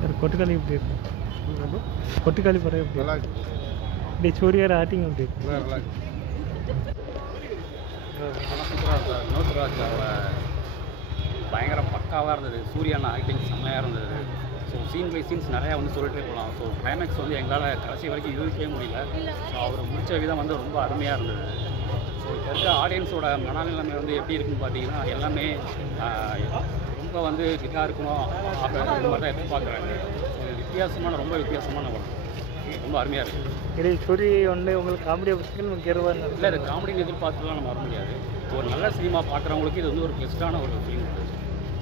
Sir Kottukkaali எப்படி இருக்கு? கொட்டுக்காளி படம் எப்படி நல்லா இருக்கு? இருக்கு. இப்படி சூர்யார் ஆக்டிங் எப்படி இருக்கு? நல்லா இருக்கு. சூப்பராக சார். நோத்ராஜாவோட பயங்கர பக்காவாக இருந்தது. சூர்யானா ஆக்டிங் செம்மையாக இருந்தது. ஸோ சீன் பை சீன்ஸ் நிறையா வந்து சொல்லிட்டே போகலாம். ஸோ கிளைமேக்ஸ் வந்து எங்களால் கடைசி வரைக்கும் யூகிக்கவே முடியல. ஸோ அவர் முடித்த விதம் வந்து ரொம்ப அருமையாக இருந்தது. ஸோ இப்போ இருக்க ஆடியன்ஸோட மனநிலைமை வந்து எப்படி இருக்குன்னு பார்த்தீங்கன்னா எல்லாமே ரொம்ப வந்து இதாக இருக்கணும் அப்படின்ற மாதிரி தான் எதிர்பார்க்குறாங்க. வித்தியாசமான ரொம்ப வித்தியாசமான படம். ரொம்ப அருமையாக இருக்குது. இது சூரிய ஒன்று உங்களுக்கு காமெடியை பற்றி கேருவாங்க இல்லை இது காமெடின்னு எதிர்பார்த்துலாம் நம்ம வர முடியாது. ஒரு நல்ல சினிமா பார்க்குறவங்களுக்கு இது வந்து ஒரு பெஸ்ட்டான ஒரு ஃபிலிம் இருக்குது.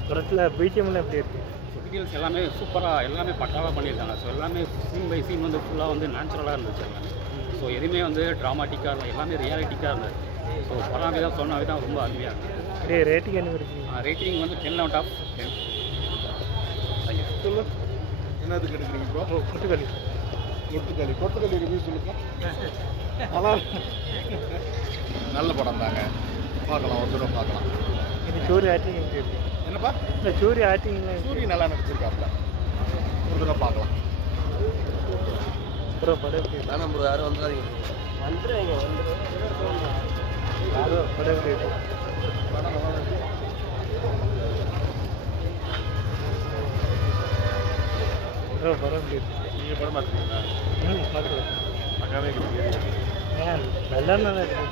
படத்தில் பிஜிஎம்லாம் எப்படி இருக்குது? டீட்டெயில்ஸ் எல்லாமே சூப்பராக எல்லாமே பக்காவாக பண்ணியிருக்காங்க. ஸோ எல்லாமே சீன் பை சீன் வந்து ஃபுல்லாக வந்து நேச்சுரலாக இருந்துச்சு எல்லாமே. ஸோ எதுவுமே வந்து ட்ராமாட்டிக்காக இல்லை, எல்லாமே ரியாலிட்டிக்காக இருந்தது. ஸோ படம் விதம் சொன்ன விதம் ரொம்ப அருமையாக இருக்குது. இதே ரேட்டிங் என்ன இருக்குது? ரேட்டிங் வந்து 10/10. ஐயா சொல்லு என்னதுக்கு எடுக்கிறீங்க இப்போ? கொட்டுக்காளி கொட்டுக்காளி ரிவ்யூ சொல்லுங்க. நல்லா நல்ல படம் தாங்க, பார்க்கலாம், ஒரு தடவை பார்க்கலாம். இது சூரிய ஆக்டிங் எப்படி இருக்குது? என்னப்பா? இல்லை சூரிய ஆக்டிங்லாம் சூரிய நல்லா நடிச்சிருக்காப்புல, ஒரு தடவை பார்க்கலாம். அப்புறம் படம் எப்படி இருக்கு? வேணாம் ப்ரோ, யாரும் வந்துடாதீங்க. யாரும் படம் எப்படி இருக்கு? படம் நல்லா இருக்கு. அப்புறம் படம் எப்படி இருக்கு? நீங்கள் படம் பார்த்துருக்கீங்களா? பார்க்குறேன். பக்காவே இருக்குது. ஏன் நல்லா இருக்கு.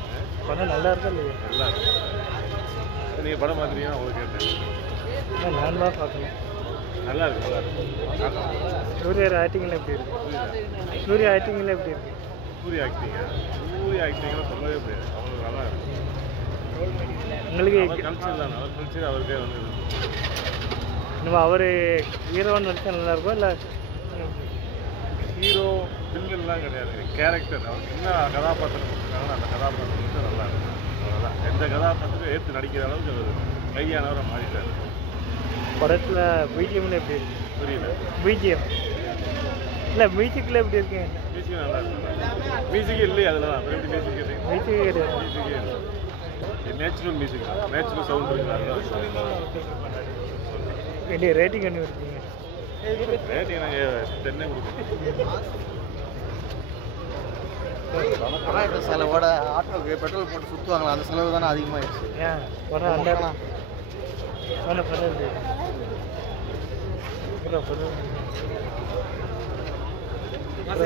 படம் நல்லா இருக்கா இல்லையா? நல்லா இருக்கு. நீங்கள் படம் பார்த்துட்டீங்கன்னா உங்களுக்கு கேட்டேன். இல்லை நான் தான் பார்க்கணும். நல்லா இருக்கு, நல்லா இருக்கு. சூர்யா ஆக்டிங்கில் எப்படி இருக்கு? சூர்யா ஆக்டிங்கில் எப்படி இருக்கு? சூரிய ஆக்டிங்லாம் சொல்லவே முடியாது. அவ்வளோ நல்லா இருக்கு. உங்களுக்கு கல்ச்சர் தான், அவர் கல்ச்சர் அவருக்கே வந்து நம்ம அவர் ஹீரோன்னு நடிச்சா நல்லா இருக்கும் இல்லை ஹீரோ வில்லன்லாம் கிடையாது. கேரக்டர் அவருக்கு என்ன கதாபாத்திரம் கொடுத்துருக்காங்களோ அந்த கதாபாத்திரம் வந்து நல்லா இருக்கும். அவ்வளோதான். எந்த கதாபாத்திரத்தையும் ஏற்று நடிக்கிற அளவுக்கு அவர் கையானவரை மாறிட்டார். படத்தில் பிஜிஎம்ல எப்படி இருக்கு? புரியல. பிஜிஎம் இல்லை மியூசிக்கில் எப்படி இருக்கீங்க? மியூசிக் நல்லா இருக்கு. மியூசிக் இல்லையே அதில் தான். எப்படி மியூசிக் கேட்டீங்க? மியூசிக் கிடையாது. மியூசிக்கே நேச்சுரல் மியூசிக் தான். நேச்சுரல் சவுண்ட் இருக்குது. அதுதான் இல்லை ரேட்டிங் என்ன இருக்கீங்க? ரேட்டிங் நாங்கள் 10 கொடுக்குறோம். செலவோட ஆட்டோக்கு பெட்ரோல் போட்டு சுற்றுவாங்களா, அந்த செலவு தானே அதிகமாகிடுச்சு. ஏன் படம் அந்த படம் படம் எப்படி இருக்கு? படம்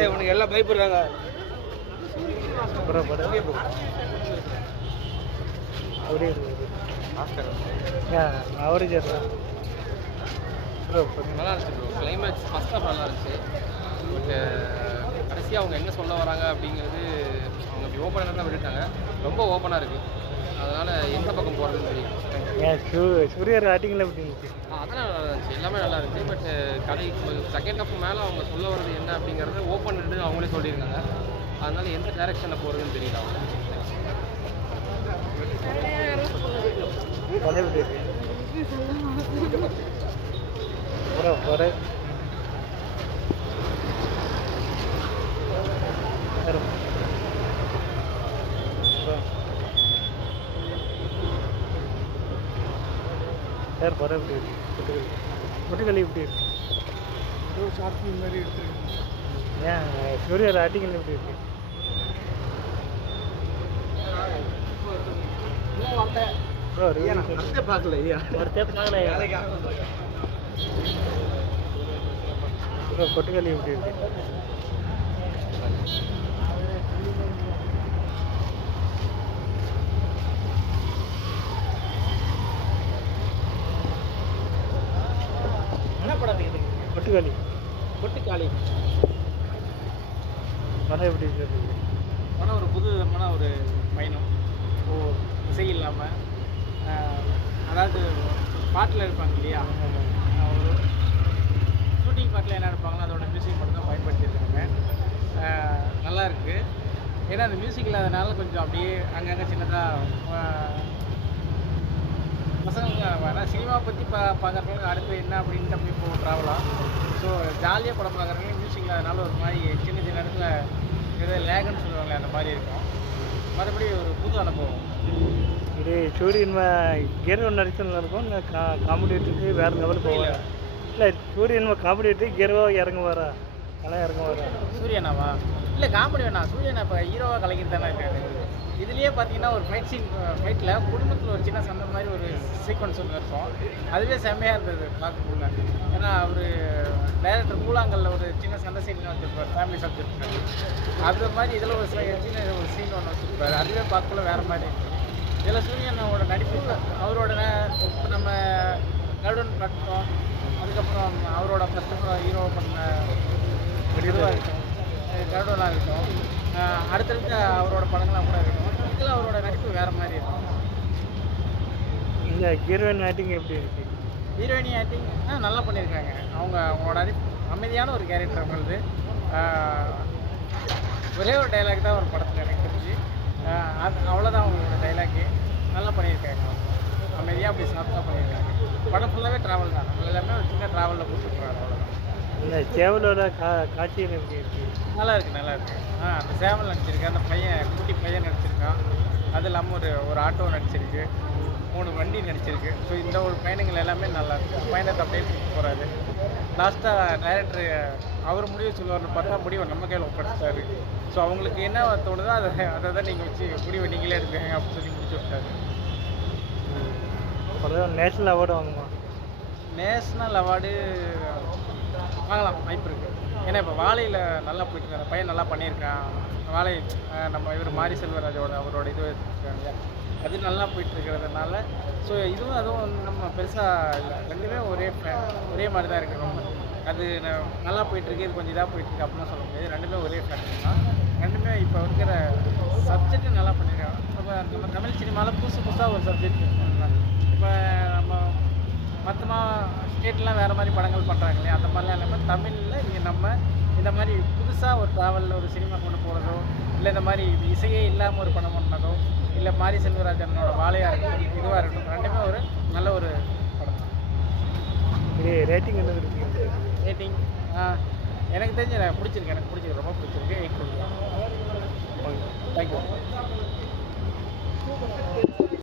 இவனுக்கு எல்லாம் பயப்படுறாங்க. படம் படம் அப்படியே இருக்கு. ஏன் அவரேஜ் தான் நல்லா இருந்துச்சு ப்ரோ. கிளைமேக்ஸ் ஃபஸ்ட் ஆஃப் நல்லா இருந்துச்சு. பட் கடைசியாக அவங்க என்ன சொல்ல வராங்க அப்படிங்கிறது அவங்க இப்படி ஓப்பனாக தான் விட்டுட்டாங்க. ரொம்ப ஓப்பனாக இருக்குது. அதனால் எந்த பக்கம் போகிறதுன்னு தெரியும். ஏன் சூர்யா ஆக்டிங்கில் எப்படி இருந்துச்சு? அதெல்லாம் நல்லா இருந்துச்சு, எல்லாமே நல்லா இருந்துச்சு. பட் செகண்ட் ஹாஃப் மேலே அவங்க சொல்ல வர்றது என்ன அப்படிங்கிறத ஓப்பன் பண்ணிட்டு அவங்களே சொல்லியிருக்காங்க. அதனால் எந்த டைரெக்ஷனில் போகிறதுன்னு தெரியல அவங்க. படம் எப்படி இருக்கு? படம் படம் சார் படம் எப்படி இருக்கு? கொட்டுக்காளி எப்படி இருக்கு? ஷார்ட் ஃபிலிம் மாதிரி எடுத்துருக்கேன். ஏன் சூர்யா ஆக்டிங்கில் எப்படி இருக்கு? ப்ரோ பார்க்கல ஐயா. ப்ரோ கொட்டுக்காளி எப்படி இருக்கு? கொட்டுக்காளி படம் எப்படி இருக்கு? ஆனால் ஒரு புது விதமான ஒரு பயணம். இசை இல்லாமல் அதாவது பாட்டில் இருப்பாங்க இல்லையா, ஒரு ஷூட்டிங் பாட்டில் என்ன இருப்பாங்களோ அதோட மியூசிக் மட்டும் தான் பயன்படுத்தியிருக்காங்க. நல்லா இருக்குது. ஏன்னா அந்த மியூசிக் இல்லாதனால கொஞ்சம் அப்படியே அங்கங்கே சின்னதாக பசங்க வேணால் சினிமா பற்றி பார்க்குறவங்களுக்கு அடுத்து என்ன அப்படின்ட்டு அப்படி போகும் ட்ராவலாம். ஸோ ஜாலியாக படம் பார்க்குறவங்க மியூசிக் இல்லாதனால ஒரு மாதிரி சின்ன சின்ன இடத்துல ஏதோ லேகுன்னு சொல்லுவாங்க, அந்த மாதிரி இருக்கும். மறுபடி ஒரு புது அனுபவம். இது சூரியன் ஹீரோ நடிச்சா நல்லா இருக்கும் இல்லை காமெடி எடுத்துட்டு வேறு லெவல் போவாங்க? இல்லை சூரியன் காமெடி விட்டு ஹீரோவாக இறங்குவாரா நல்லா இறங்குவாரா? சூரியனாவா? இல்லை காமெடி வேணாம். சூரியனை இப்போ ஹீரோவாக கலக்கிட்டு தானே இருக்காரு. இதுலேயே பார்த்தீங்கன்னா ஒரு ஃபைட்டில் குடும்பத்தில் ஒரு சின்ன சண்டை மாதிரி ஒரு சீக்வன்ஸ் ஒன்று இருக்கும். அதுவே செம்மையாக இருந்தது பார்க்கக்குள்ள. ஏன்னா அவர் டைரக்டர் கூழாங்கல்ல ஒரு சின்ன சண்டை சீன் வச்சுருப்பார், ஃபேமிலி சப்ஜெக்ட். அது மாதிரி இதில் ஒரு சின்ன ஒரு சீன் ஒன்று வச்சுருப்பார். அதுவே பார்க்கக்குள்ள வேறு மாதிரி இருக்கும். இதில் சூரியனோட நடிப்பு அவரோட இப்போ நம்ம கருடன் பார்த்தோம், அதுக்கப்புறம் அவரோட ஃபஸ்ட்டு ஹீரோ பண்ண இதுவாக இருக்கட்டும், கருடனாக இருக்கட்டும், அடுத்தடுத்த அவரோட படங்களாக கூட இருக்கட்டும், இதில் அவரோட நடிப்பு வேறு மாதிரி இருக்கும். இந்த ஹீரோயின் ஆக்டிங் எப்படி இருக்கு? ஹீரோயினி ஆக்டிங் நல்லா பண்ணியிருக்காங்க. அவங்களோட நடிப்பு அமைதியான ஒரு கேரக்டர் அவங்களது. ஒரே ஒரு டைலாக் தான் ஒரு படத்தில் எனக்கு தெரிஞ்சு, அது அவ்வளோதான் அவங்களோட டைலாக்கு. நல்லா பண்ணியிருக்காங்க. அமைதியாக அப்படி சாஃப்டாக பண்ணியிருக்காங்க. படம் ஃபுல்லாகவே ட்ராவல் தான். எல்லாமே ஒரு சின்ன ட்ராவலில் போட்டுருக்குறாங்க, அவ்வளோதான். இந்த சேவலோட காட்சிகள் எப்படி இருக்கு? நல்லா இருக்கு. அந்த சேவல் நடிச்சிருக்கு, அந்த பையன் குட்டி பையன் நடிச்சிருக்கான். அது இல்லாமல் ஒரு ஆட்டோ நடிச்சிருக்கு, 3 வண்டி நடிச்சிருக்கு. ஸோ இந்த ஒரு பயணங்கள் எல்லாமே நல்லா இருக்கு. பயணத்தை அப்படியே கூப்பிட்டு போகிறாரு. லாஸ்ட்டாக டைரக்டர் அவர் முடிவு சொல்லுவார்னு பார்த்தா முடிவை நம்ம கையில் ஒப்படைச்சிட்டாரு. ஸோ அவங்களுக்கு என்ன தோணுதோ அதை தான் நீங்கள் வச்சு முடிவை நீங்களே எடுப்பீங்க அப்படின்னு சொல்லி முடிச்சு விட்டாரு. படம் நேஷனல் அவார்டு வாங்குமா? நேஷ்னல் அவார்டு வாங்கலாம், வாய்ப்பு இருக்குது. ஏன்னா இப்போ வாழையில் நல்லா போயிட்டு இருக்காங்க, பையன் நல்லா பண்ணியிருக்கான். வாழை நம்ம இவர் மாரி செல்வராஜோட அவரோட இது வச்சுருக்காங்க, அது நல்லா போயிட்டுருக்கிறதுனால. ஸோ இதுவும் அதுவும் நம்ம பெருசாக இல்லை, ரெண்டுமே ஒரே மாதிரி தான் இருக்குது. ரொம்ப அது நல்லா போயிட்டுருக்கு, இது கொஞ்சம் இதாக போயிட்டுருக்கு அப்படின்னு சொல்ல முடியாது. ரெண்டுமே ஒரே ஃபேக்டர் தான். ரெண்டுமே இப்போ இருக்கிற சப்ஜெக்ட்டு நல்லா பண்ணியிருக்காங்க. இப்போ நம்ம தமிழ் சினிமாவில் புதுசாக ஒரு சப்ஜெக்ட் இப்போ நம்ம மொத்தமாக ஸ்டேட்லாம் வேறு மாதிரி படங்கள் பண்ணுறாங்க இல்லையா, அந்த மாதிரிலாம் இல்லாமல் தமிழில் இங்கே நம்ம இந்த மாதிரி புதுசாக ஒரு ட்ராவலில் ஒரு சினிமா கொண்டு போகிறதோ, இல்லை இந்த மாதிரி இசையே இல்லாமல் ஒரு படம் பண்ணதோ, இல்லை மாரி செல்வராஜனோட வாழையாக இருக்கட்டும், இதுவாக இருக்கட்டும், ரெண்டுமே ஒரு நல்ல ஒரு படம் தான். இது ரேட்டிங் என்ன இருக்கு? ரேட்டிங் எனக்கு தெரிஞ்சு எனக்கு பிடிச்சிருக்கு, ரொம்ப பிடிச்சிருக்கு. 8 கொடுக்கலாம். தேங்க்யூ.